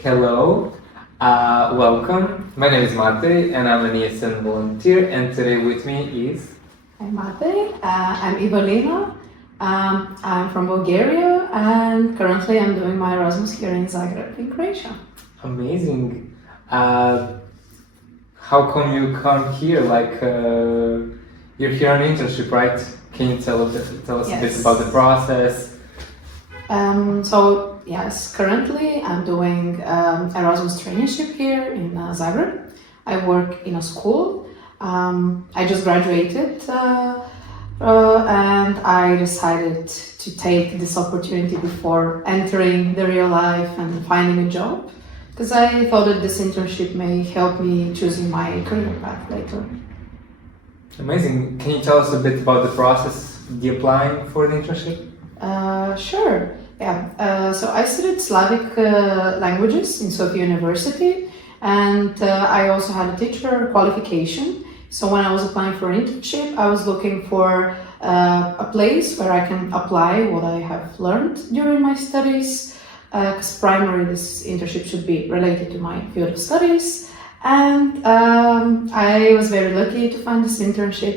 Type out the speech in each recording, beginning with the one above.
Hello, welcome. My name is Mate and I'm an ESN volunteer, and today with me is I'm Mate. I'm Ivalina. I'm from Bulgaria and currently I'm doing my Erasmus here in Zagreb in Croatia. amazing. How come you come here? You're here on internship, right? Can you tell us a bit Yes. about the process? Yes, currently I'm doing Erasmus traineeship here in Zagreb. I work in a school. I just graduated and I decided to take this opportunity before entering the real life and finding a job because I thought that this internship may help me choosing my career path later. Amazing. Can you tell us a bit about the process, the applying for the internship? Sure. Yeah. So I studied Slavic languages in Sofia University, and I also had a teacher qualification. So when I was applying for an internship, I was looking for a place where I can apply what I have learned during my studies. Because primarily this internship should be related to my field of studies. And I was very lucky to find this internship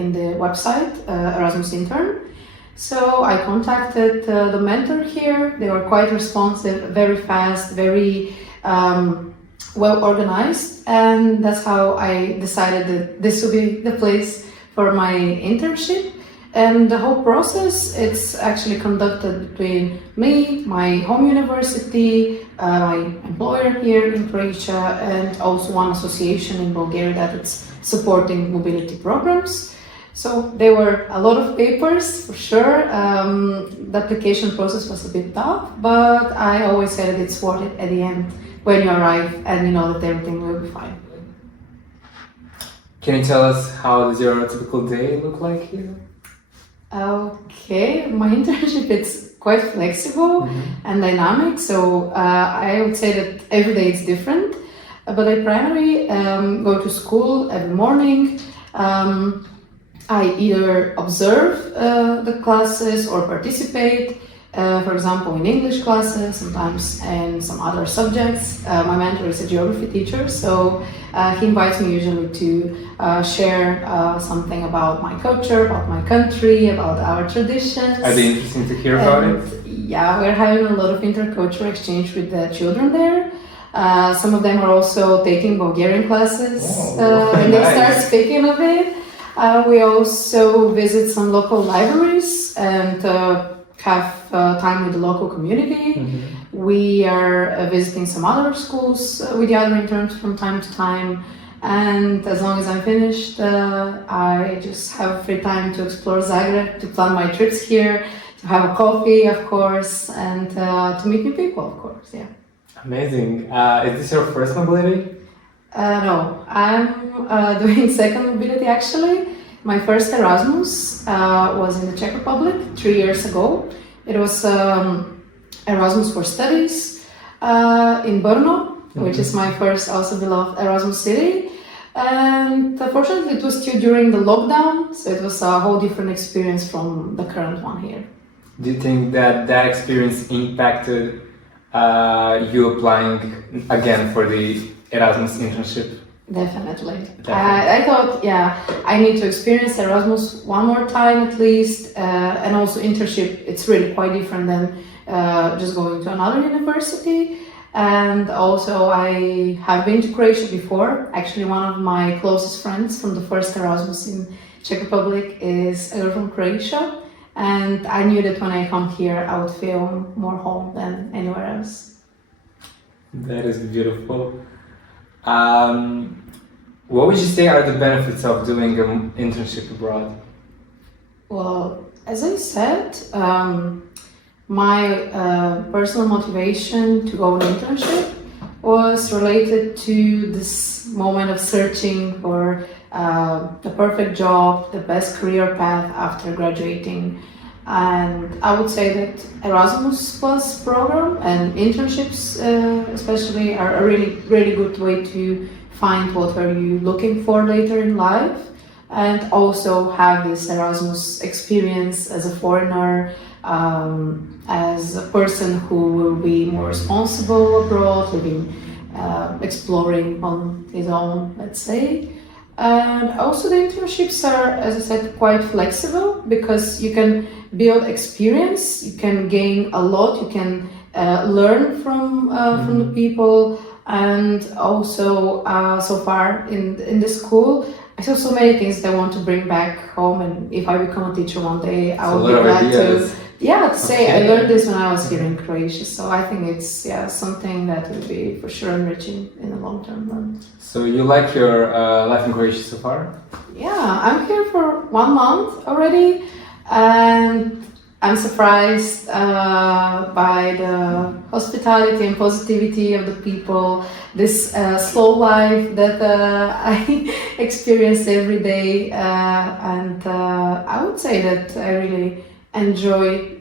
in the website, Erasmus Intern. So I contacted the mentor here. They were quite responsive, very fast, very well organized, and that's how I decided that this would be the place for my internship. And the whole process, it's actually conducted between me, my home university, my employer here in Croatia, and also one association in Bulgaria that it's supporting mobility programs. So there were a lot of papers for sure. The application process was a bit tough, but I always said that it's worth it at the end when you arrive and you know that everything will be fine. Can you tell us how does your typical day look like here? Okay, my internship is quite flexible and dynamic, so I would say that every day is different. But I primarily go to school every morning. I either observe the classes or participate, for example, in English classes, sometimes in some other subjects. My mentor is a geography teacher, so he invites me usually to share something about my culture, about my country, about our traditions. Are they interesting to hear about it? Yeah, we're having a lot of intercultural exchange with the children there. Some of them are also taking Bulgarian classes, and they start speaking of it. We also visit some local libraries and have time with the local community. We are visiting some other schools with the other interns from time to time. And as long as I'm finished, I just have free time to explore Zagreb, to plan my trips here, to have a coffee, of course, and to meet new people, of course, yeah. Amazing. Is this your first mobility? No, I'm doing second mobility actually. My first Erasmus was in the Czech Republic 3 years ago. It was Erasmus for Studies in Brno, which is my first also beloved Erasmus city. And fortunately it was still during the lockdown, so it was a whole different experience from the current one here. Do you think that that experience impacted you applying again for the Erasmus internship? Definitely. I thought, yeah, I need to experience Erasmus one more time at least, and also internship. It's really quite different than just going to another university. And also, I have been to Croatia before. Actually, one of my closest friends from the first Erasmus in Czech Republic is a girl from Croatia, and I knew that when I come here, I would feel more home than anywhere else. That is beautiful. What would you say are the benefits of doing an internship abroad? Well, as I said, my personal motivation to go on internship was related to this moment of searching for the perfect job, the best career path after graduating. And I would say that Erasmus Plus program and internships especially are a really good way to find what are you looking for later in life. and also have this Erasmus experience as a foreigner, as a person who will be more responsible abroad, living, exploring on his own, let's say. And also the internships are, as I said, quite flexible because you can build experience, you can gain a lot, you can learn from the people, and also so far in the school I saw so many things that I want to bring back home, and if I become a teacher one day I will be glad to say I learned this when I was here in Croatia, so I think it's something that will be for sure enriching in the long term run. So you like your life in Croatia so far? Yeah, I'm here for 1 month already, and I'm surprised by the hospitality and positivity of the people, this slow life that I experience every day, and I would say that I really enjoy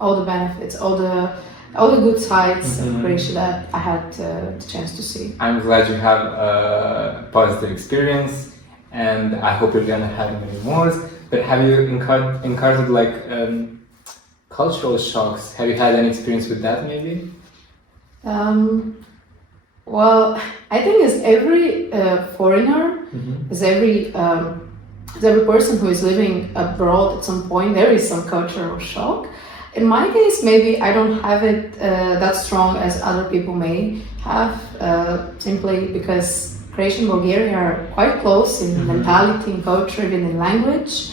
all the benefits, all the good sides of Croatia that I had the chance to see. I'm glad you have a positive experience, and I hope you're gonna have many more. But have you encountered like cultural shocks? Have you had any experience with that maybe? Well, I think as every foreigner, as every person who is living abroad at some point, there is some cultural shock. In my case, maybe I don't have it that strong as other people may have, simply because Croatia and Bulgaria are quite close in mentality, in culture, even in language.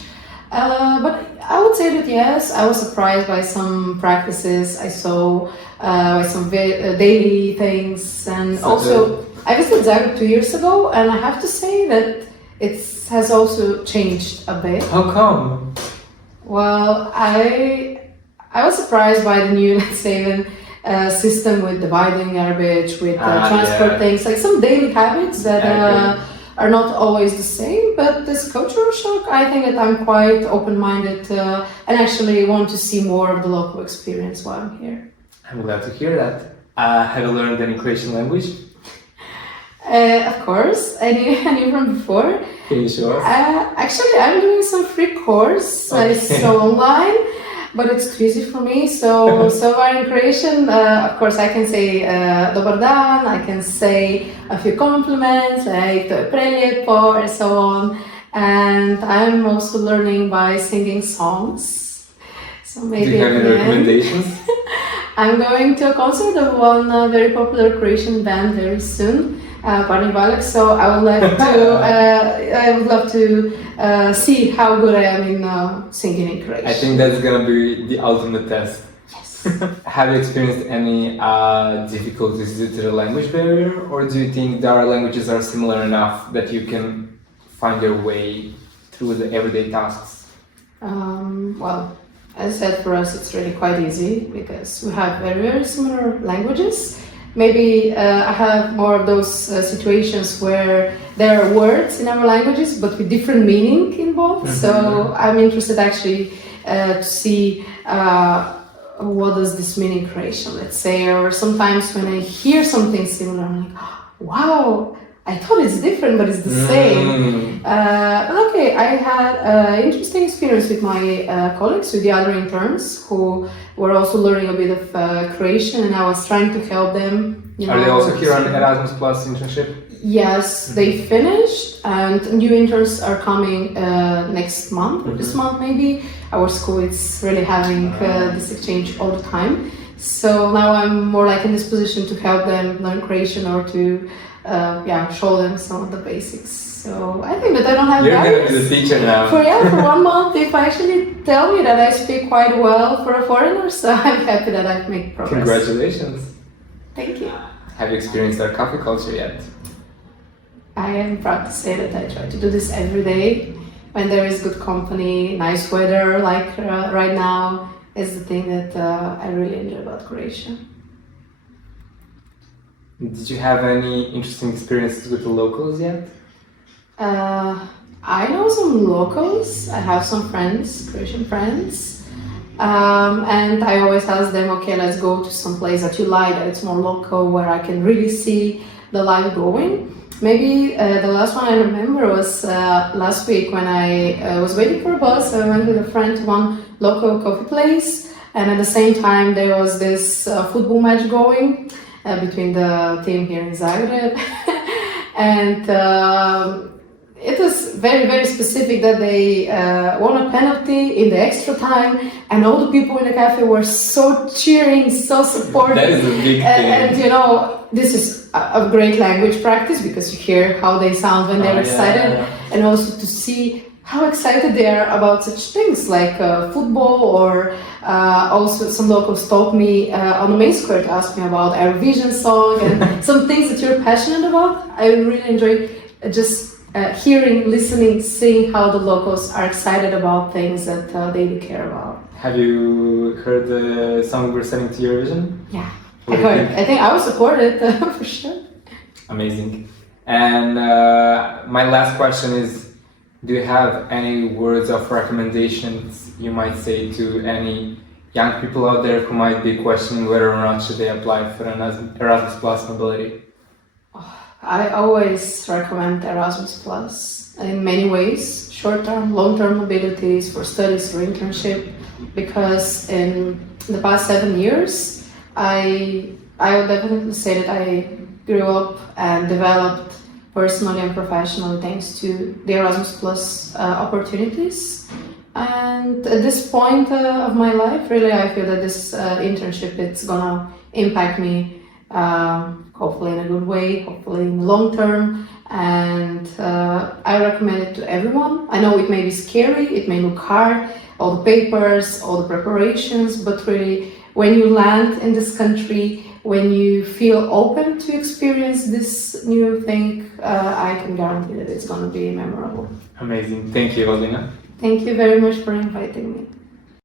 But I would say that yes, I was surprised by some practices I saw, by some daily things, and also I visited Zagreb 2 years ago, and I have to say that it has also changed a bit. How come? Well, I was surprised by the new, let's say, even system with dividing garbage, with transport things, like some daily habits that are not always the same. But this cultural shock, I think that I'm quite open-minded and actually want to see more of the local experience while I'm here. I'm glad to hear that. Have you learned any Croatian language? Of course, I knew from before. Can you show us? Actually, I'm doing some free course. It's online, but it's too easy for me. So far in Croatian, of course, I can say dobar dan, I can say a few compliments like to je prelijepo and so on. And I'm also learning by singing songs. So maybe. Do you have any recommendations? I'm going to a concert of one very popular Croatian band very soon. So I would love to see how good I am in singing in Croatian. I think that's gonna be the ultimate test. Yes. Have you experienced any difficulties due to the language barrier, or do you think there are languages that are similar enough that you can find your way through the everyday tasks? Well, as I said, for us it's really quite easy because we have very, very similar languages. Maybe I have more of those situations where there are words in our languages but with different meaning involved. So I'm interested actually to see what does this mean in Croatian, let's say, or sometimes when I hear something similar, I'm like, wow, I thought it's different, but it's the same. But okay, I had an interesting experience with my colleagues, with the other interns who were also learning a bit of Croatian, and I was trying to help them. Are they also here on Erasmus Plus internship? Yes, they finished, and new interns are coming next month, or this month maybe. Our school is really having this exchange all the time. So now I'm more like in this position to help them learn Croatian or to show them some of the basics. So I think that I don't have You're barriers. gonna be the teacher now. For 1 month, if I actually tell me that I speak quite well for a foreigner, so I'm happy that I've made progress. Congratulations. Thank you. Have you experienced our coffee culture yet? I am proud to say that I try to do this every day. When there is good company, nice weather, like right now, is the thing that I really enjoy about Croatia. Did you have any interesting experiences with the locals yet? I know some locals. I have some friends, Croatian friends, and I always ask them, okay, let's go to some place that you like, that it's more local, where I can really see the life going. Maybe the last one I remember was last week when I was waiting for a bus. I went with a friend to one local coffee place, and at the same time there was this football match going between the team here in Zagreb, and it was very, very specific that they won a penalty in the extra time, and all the people in the cafe were so cheering, so supportive. That is a big thing. And you know, this is a great language practice because you hear how they sound when they're excited, and also to see how excited they are about such things like football, or also some locals told me on the main square to ask me about Eurovision song and some things that you're passionate about. I really enjoy just hearing, listening, seeing how the locals are excited about things that they do care about. Have you heard the song we're sending to Eurovision? Yeah, What I do you heard. think? I think I will support it for sure. Amazing. And my last question is, do you have any words of recommendations you might say to any young people out there who might be questioning whether or not should they apply for an Erasmus Plus mobility? I always recommend Erasmus Plus in many ways, short-term, long-term mobilities for studies or internship, because in the past 7 years, I would definitely say that I grew up and developed personally and professionally thanks to the Erasmus Plus opportunities. And at this point of my life, really, I feel that this internship, it's gonna impact me hopefully in a good way, hopefully in the long term, and I recommend it to everyone. I know it may be scary, it may look hard, all the papers, all the preparations, but really when you land in this country, when you feel open to experience this new thing, I can guarantee that it's going to be memorable. Amazing. Thank you, Ivalina. Thank you very much for inviting me.